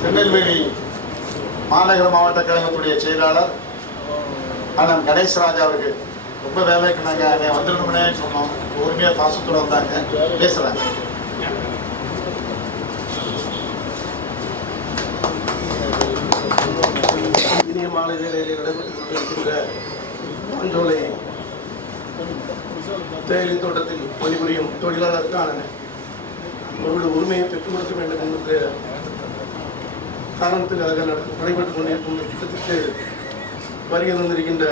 திருநெல்வேலி மாநகர மாவட்ட கழகத்துடைய செயலாளர் அண்ணன் கணேசராஜா அவர்கள் ரொம்ப வேலைக்கு நாங்கள் வந்துடணும்னே சொன்னோம். பொறுமையாக பாசத்தோடு வந்தாங்க, பேசுகிறாங்க. இனிய மாலை வேலையில் நடைபெற்றுக் கொண்டிருக்கின்ற மாஞ்சோலை தேயிலை தோட்டத்தில் பணிபுரியும் தொழிலாளருக்கான அவர்களுடைய உரிமையை பெற்றுக் கொடுக்க வேண்டும் என்ற காரணத்துக்காக நடைபெற்றுக் கொண்டிருக்கும் திட்டத்திற்கு வருகை தந்திருக்கின்ற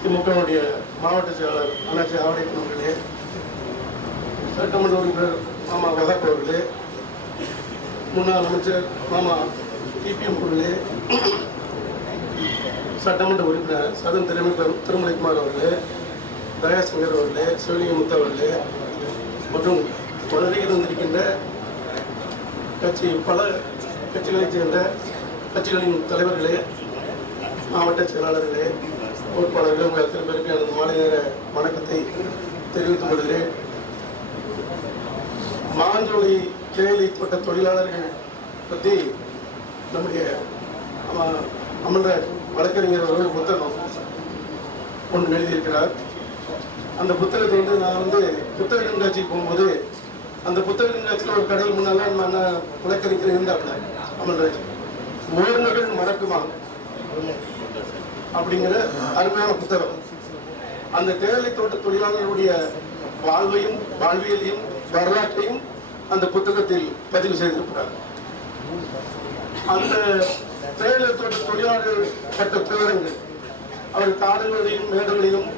திமுகவுடைய மாவட்ட செயலாளர் அண்ணாச்சி ஆவடையப்பன் அவர்களே, சட்டமன்ற உறுப்பினர் மாமா வகாப் அவர்களே, முன்னாள் அமைச்சர் மாமா டிபிஎம் அவர்களே, சட்டமன்ற உறுப்பினர் சதன் திருமலைக்குமார் அவர்களே, தயாசங்கர் அவர்களே, சிவலிங்கமுத்து அவர்களே மற்றும் வருகை தந்திருக்கின்ற பல கட்சிகளைச் சேர்ந்த கட்சிகளின் தலைவர்களே, மாவட்ட செயலாளர்களே, பொறுப்பாளர்களே, உங்கள் அத்தனை பேருக்கு எனது மாலை நேர வணக்கத்தை தெரிவித்துக் கொள்கிறேன். மாஞ்சோலை தேயிலை தோட்ட தொழிலாளர்கள் பற்றி நம்முடைய அமல்ராஜ் வழக்கறிஞர் அவர்கள் புத்தகம் ஒன்று எழுதியிருக்கிறார். அந்த புத்தகத்தை நான் புத்தக கண்காட்சிக்கு போகும்போது அந்த புத்தக கண்காட்சியில் ஒரு கடல் முன்னால வழக்கறிஞர் இருந்தாப்புல அமல்ராஜ் ஓடுநர்கள் மறக்குமா அப்படிங்கிற அருமையான புத்தகம். அந்த தேயிலை தோட்ட தொழிலாளர்களுடைய வாழ்வியலையும் வரலாற்றையும் அந்த புத்தகத்தில் பதிவு செய்திருக்கிறார். அந்த தேயிலை தோட்ட தொழிலாளர்கள் பட்ட துயரங்கள், அவர் காடுகளிலும் மேடுகளிலும்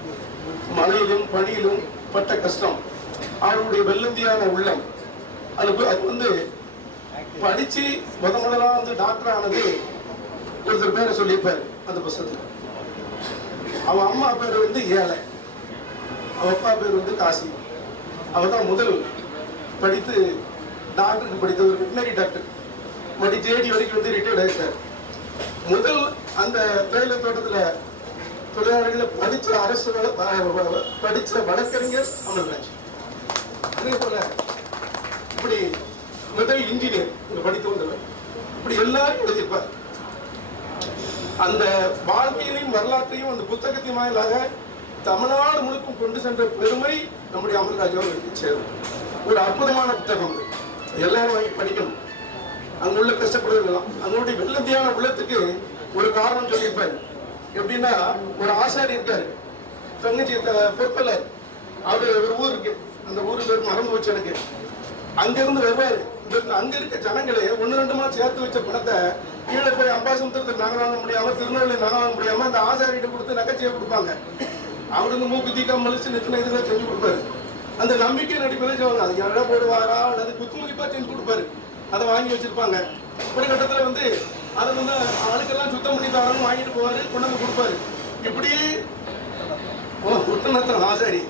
மழையிலும் பனியிலும் பட்ட கஷ்டம், அவருடைய வெள்ளந்தியான உள்ளம், அது படிச்சு முதலா டாக்டர் ஆனது ஒருத்தர் பேரை சொல்லியிருப்பார் அந்த புத்தகத்தில். அவன் அம்மா பேர் ஏழை, அவன் அப்பா பேர் காசி. அவர் தான் முதல் படித்து டாக்டருக்கு படித்த ஒரு வெட்டினரி டாக்டர், ஜேடி வரைக்கும் ரிட்டையர்ட் ஆகிட்டார். முதல் அந்த தேயிலை தோட்டத்தில் தொழிலாளர்களை படித்த வழக்கறிஞர் அமல்ராஜ். அதே போல இப்படி முதல் இன்ஜினியர் இங்க படித்து வந்தவர், இப்படி எல்லாரும் எழுதியிருப்பார். அந்த வாழ்க்கையிலையும் வரலாற்றையும் அந்த புத்தகத்தின் வாயிலாக தமிழ்நாடு முழுக்கும் கொண்டு சென்ற பெருமை நம்முடைய அமல்ராஜ் அவர்களுக்கு சேரும். ஒரு அற்புதமான புத்தகம், எல்லாரும் வாங்கி படிக்கணும். அங்குள்ள கஷ்டப்படுவதெல்லாம் அங்களுடைய வெள்ளத்தியான உள்ளத்துக்கு ஒரு காரணம் சொல்லியிருப்பாரு. எப்படின்னா, ஒரு ஆசாரி இருக்காரு, தங்கச்சி பொறுப்பலர், அவரு ஒரு ஊர் இருக்கு, அந்த ஊரு பேர் மறந்து வச்சு எனக்கு. அங்கிருந்து வருவாரு, அங்க இருக்க ஜனங்களே ஒன்னு ரெண்டுமா சேர்த்து வச்ச பணத்தை கீழே போய் அம்பாசமுத்திரத்தில் நகை வாங்க முடியாம, திருநெல்வேலி நகை வாங்க முடியாம அந்த ஆசாரிகிட்ட கொடுத்து நகைச்சியை கொடுப்பாங்க. அவரு மூக்கு தீக்கா மலிச்சு நிச்சயம் இதுல செஞ்சு கொடுப்பாரு. அந்த நம்பிக்கை நடிப்பதை சொல்லுவாங்க, அது யாரா போடுவாரா அல்லது குத்துமதிப்பா செஞ்சு கொடுப்பாரு. அதை வாங்கி வச்சிருப்பாங்க. ஒரு கட்டத்துல அதை ஆளுக்கெல்லாம் சுத்தம் பண்ணி தரணும் வாங்கிட்டு போவாரு, கொண்டாந்து கொடுப்பாரு. இப்படி ஒட்டுநத்தம் ஆசாரி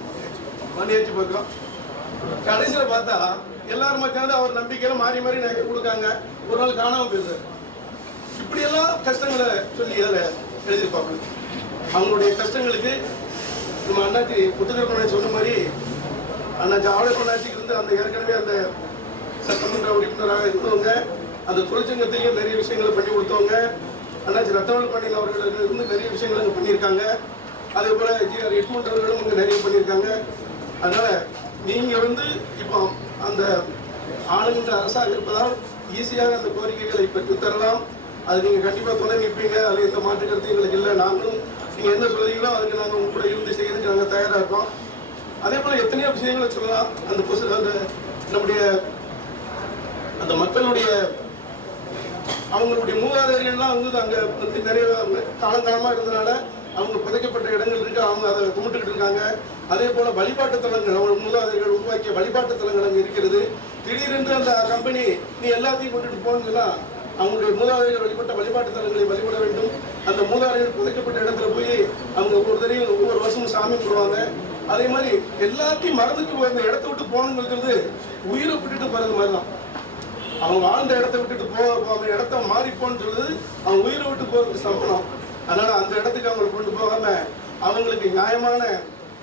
பண்ணியாச்சு பார்க்கிறோம். கடைசியில பார்த்தா எல்லாரும் சேர்ந்து அவர் நம்பிக்கையில மாறி மாறி நகை கொடுக்காங்க. ஒரு நாள் காணாம போயிருந்தாரு. இப்படி எல்லாம் கஷ்டங்களை சொல்லி அதில் எழுதியிருப்பாங்க. அவங்களுடைய கஷ்டங்களுக்கு நம்ம அண்ணாச்சி புத்தகர் சொன்ன மாதிரி அண்ணாச்சி ஆவடைப்பண்ணாச்சிக்கு இருந்து அந்த ஏற்கனவே அந்த சட்டமன்ற உறுப்பினராக இருந்தவங்க, அந்த தொழிற்சங்கத்திலையும் நிறைய விஷயங்களை பண்ணி கொடுத்தவங்க. அண்ணாச்சி ரத்தவல் பாண்டியன் அவர்கள் இருந்து நிறைய விஷயங்கள் அங்கே பண்ணியிருக்காங்க. அதே போல ஜிஆர் எட்மண்ட் அவர்களும் அங்கே நிறைய பண்ணியிருக்காங்க. அதனால நீங்க இப்போ அந்த ஆளுகின்ற அரசாக இருப்பதால் ஈஸியாக அந்த கோரிக்கைகளை பெற்றுத் தரலாம். அது நீங்க கண்டிப்பா துணை நிற்பீங்க, அதில் எந்த மாற்று கருத்து எங்களுக்கு இல்லை. நாங்களும் நீங்க என்ன சொல்றீங்களோ அதுக்கு நாங்கள் உங்க கூட இருந்து செய்யறதுக்கு நாங்கள் தயாரா இருக்கோம். அதே போல எத்தனையோ விஷயங்களை சொல்லலாம். அந்த நம்முடைய அந்த மக்களுடைய அவங்களுடைய மூதாதையர்கள்லாம் அங்கே நிறைய காலங்காலமாக இருந்தனால அவங்க புதைக்கப்பட்ட இடங்கள் இருக்கு, அவங்க அதை கும்பிட்டுக்கிட்டு இருக்காங்க. அதே போல வழிபாட்டு தலங்கள், அவங்க மூதாதையர்கள் உருவாக்கிய வழிபாட்டு தலங்கள் அங்கே இருக்கிறது. திடீரென்று அந்த கம்பெனி நீ எல்லாத்தையும் கொண்டுட்டு போனீங்கன்னா அவங்களுடைய மூதாதையர்கள் வழிபட்ட வழிபாட்டு தலங்களை வழிபட வேண்டும். அந்த மூதாதையர்கள் புதைக்கப்பட்ட இடத்துல போய் அவங்க ஒவ்வொரு வருஷமும் சாமி கும்பிடுவாங்க. அதே மாதிரி எல்லாத்தையும் மறந்துட்டு போய் அந்த இடத்த விட்டு போகணுங்கிறது உயிரை விட்டுட்டு போறது மாதிரி தான். அவங்க வாழ்ந்த இடத்த விட்டுட்டு அவங்க இடத்த மாறிப்போன்னு சொல்றது அவங்க உயிரை விட்டு போறதுக்கு சம்பளம். அதனால அந்த இடத்துக்கு அவங்களை கொண்டு போகாம அவங்களுக்கு நியாயமான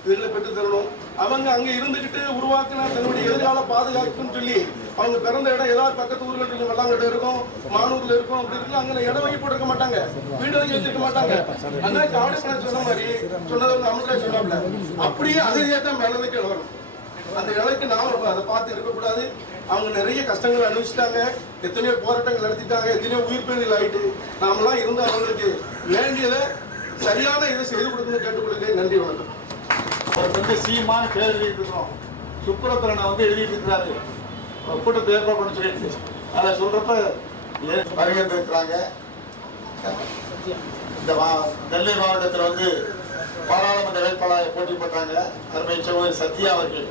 இதுகளை பெற்று தரணும். அவங்க அங்க இருந்துகிட்டு உருவாக்கின தன்னுடைய எதிர்கால பாதுகாப்புன்னு சொல்லி அவங்க பிறந்த இடம் ஏதாவது பக்கத்து ஊர்ல கொஞ்சம் வெள்ளாங்கட்ட இருக்கும், மானூர்ல இருக்கும், அப்படி இருக்கு. அங்கே இடம் வாங்கி போட்டிருக்க மாட்டாங்க, வீடு வாங்கி வச்சிருக்க மாட்டாங்க. அண்ணா காவல்துறை சொன்ன மாதிரி சொன்னது வந்து அமிர்தா சொன்னாப்ல, அப்படியே அதே தான் மேலமைக்கு வரும். அந்த இலைக்கு நாம அதை பார்த்து இருக்கக்கூடாது. அவங்க நிறைய கஷ்டங்கள் அனுபவிச்சிட்டாங்க, எத்தனையோ போராட்டங்கள் நடத்திட்டாங்க, எத்தனையோ உயிர்ப்பெண்கள் ஆயிட்டு. நாமெல்லாம் இருந்து அவங்களுக்கு வேண்டியதை சரியான இதை செய்து கொடுக்கணும்னு கேட்டுக்கொள்கிறேன். நன்றி, வணக்கம். ஒரு வந்து சீமான பேர் எழுதிட்டு இருக்கோம், சுப்புரத்திரனை வந்து எழுதிட்டு இருக்கிறாரு, கூட்டத்தை ஏற்பாடு பண்ண சொல்லிட்டு அதை சொல்றப்ப வருகின்றிருக்கிறாங்க. இந்த நெல்லை மாவட்டத்தில் வந்து பாராளுமன்ற வேட்பாளராக போட்டி போட்டாங்க அருமை சகோதரி சத்யா அவர்கள்.